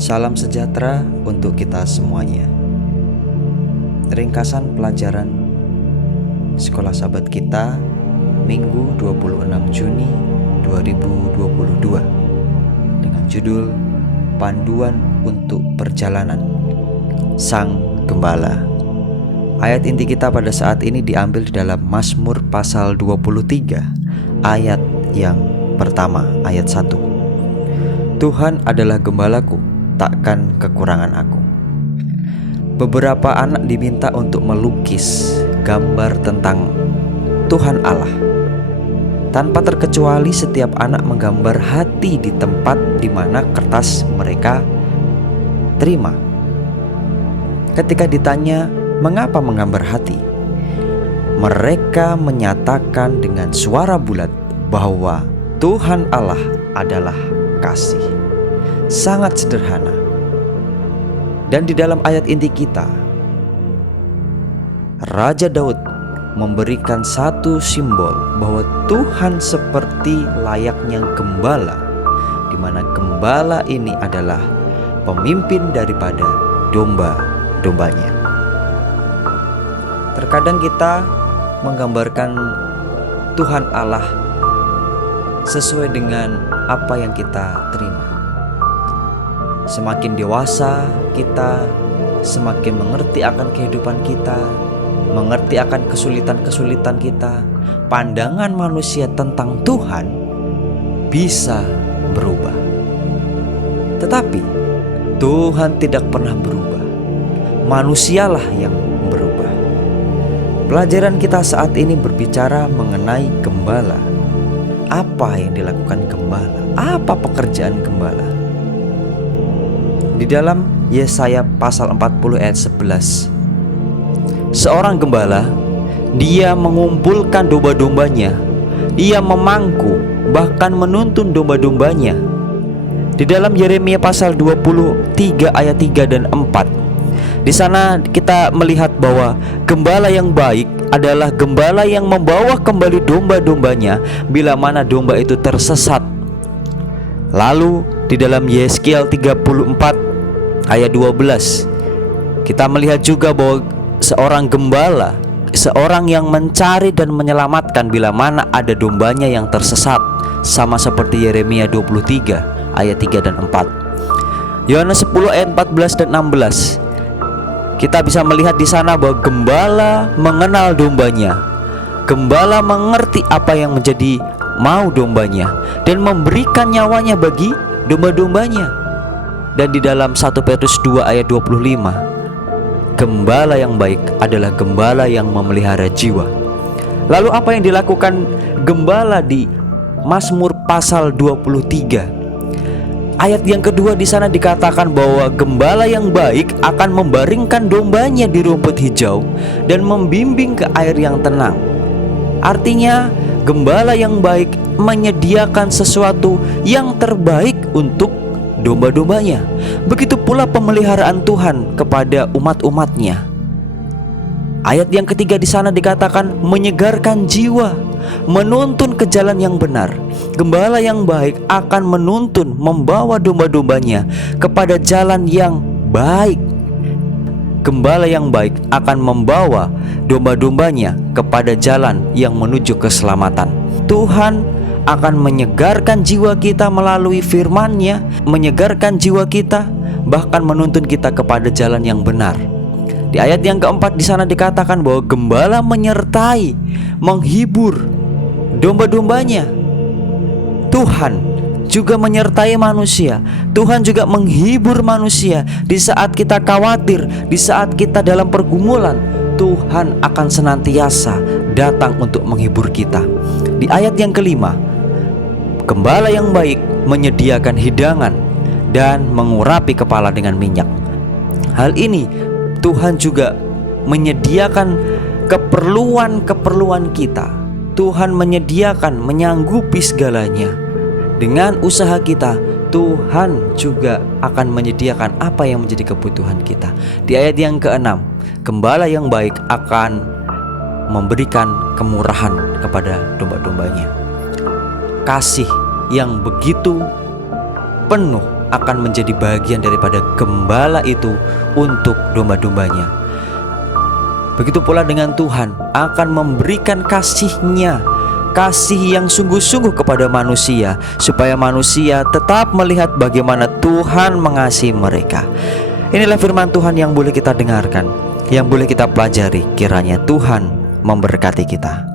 Salam sejahtera untuk kita semuanya. Ringkasan pelajaran Sekolah Sahabat kita Minggu 26 Juni 2022 dengan judul Panduan untuk Perjalanan Sang Gembala. Ayat inti kita pada saat ini diambil di dalam Mazmur pasal 23 ayat yang pertama, ayat 1. Tuhan adalah gembalaku, takkan kekurangan aku. Beberapa anak diminta untuk melukis gambar tentang Tuhan Allah. Tanpa terkecuali setiap anak menggambar hati di tempat di mana kertas mereka terima. Ketika ditanya mengapa menggambar hati, mereka menyatakan dengan suara bulat bahwa Tuhan Allah adalah kasih. Sangat sederhana. Dan di dalam ayat inti kita, Raja Daud memberikan satu simbol bahwa Tuhan seperti layaknya gembala, di mana gembala ini adalah pemimpin daripada domba-dombanya. Terkadang kita menggambarkan Tuhan Allah sesuai dengan apa yang kita terima. Semakin dewasa kita, semakin mengerti akan kehidupan kita, mengerti akan kesulitan-kesulitan kita, pandangan manusia tentang Tuhan bisa berubah. Tetapi Tuhan tidak pernah berubah. Manusialah yang berubah. Pelajaran kita saat ini berbicara mengenai gembala. Apa yang dilakukan gembala? Apa pekerjaan gembala? Di dalam Yesaya pasal 40 ayat 11, seorang gembala, dia mengumpulkan domba-dombanya, ia memangku bahkan menuntun domba-dombanya. Di dalam Yeremia pasal 23 ayat 3 dan 4, di sana kita melihat bahwa gembala yang baik adalah gembala yang membawa kembali domba-dombanya bila mana domba itu tersesat. Lalu di dalam Yeskiel 34 ayat 12, kita melihat juga bahwa seorang gembala, seorang yang mencari dan menyelamatkan bila mana ada dombanya yang tersesat, sama seperti Yeremia 23 ayat 3 dan 4. Yohanes 10 ayat 14 dan 16, kita bisa melihat di sana bahwa gembala mengenal dombanya. Gembala mengerti apa yang menjadi mau dombanya dan memberikan nyawanya bagi domba-dombanya. Dan di dalam 1 Petrus 2 ayat 25, gembala yang baik adalah gembala yang memelihara jiwa. Lalu apa yang dilakukan gembala di Mazmur pasal 23? Ayat yang kedua di sana dikatakan bahwa gembala yang baik akan membaringkan dombanya di rumput hijau dan membimbing ke air yang tenang. Artinya gembala yang baik menyediakan sesuatu yang terbaik untuk domba-dombanya. Begitu pula pemeliharaan Tuhan kepada umat-umatnya. Ayat yang ketiga di sana dikatakan menyegarkan jiwa, menuntun ke jalan yang benar. Gembala yang baik akan menuntun, membawa domba-dombanya kepada jalan yang baik. Gembala yang baik akan membawa domba-dombanya kepada jalan yang menuju keselamatan. Tuhan akan menyegarkan jiwa kita melalui firman-Nya, menyegarkan jiwa kita, bahkan menuntun kita kepada jalan yang benar. Di ayat yang keempat di sana dikatakan bahwa gembala menyertai, menghibur domba-dombanya. Tuhan juga menyertai manusia. Tuhan juga menghibur manusia di saat kita khawatir, di saat kita dalam pergumulan. Tuhan akan senantiasa datang untuk menghibur kita. Di ayat yang kelima, gembala yang baik menyediakan hidangan dan mengurapi kepala dengan minyak. Hal ini Tuhan juga menyediakan keperluan-keperluan kita. Tuhan menyediakan, menyanggupi segalanya. Dengan usaha kita, Tuhan juga akan menyediakan apa yang menjadi kebutuhan kita. Di ayat yang keenam, gembala yang baik akan memberikan kemurahan kepada domba-dombanya. Kasih yang begitu penuh akan menjadi bagian daripada gembala itu untuk domba-dombanya. Begitu pula dengan Tuhan akan memberikan kasih-Nya, kasih yang sungguh-sungguh kepada manusia, supaya manusia tetap melihat bagaimana Tuhan mengasihi mereka. Inilah firman Tuhan yang boleh kita dengarkan, yang boleh kita pelajari. Kiranya Tuhan memberkati kita.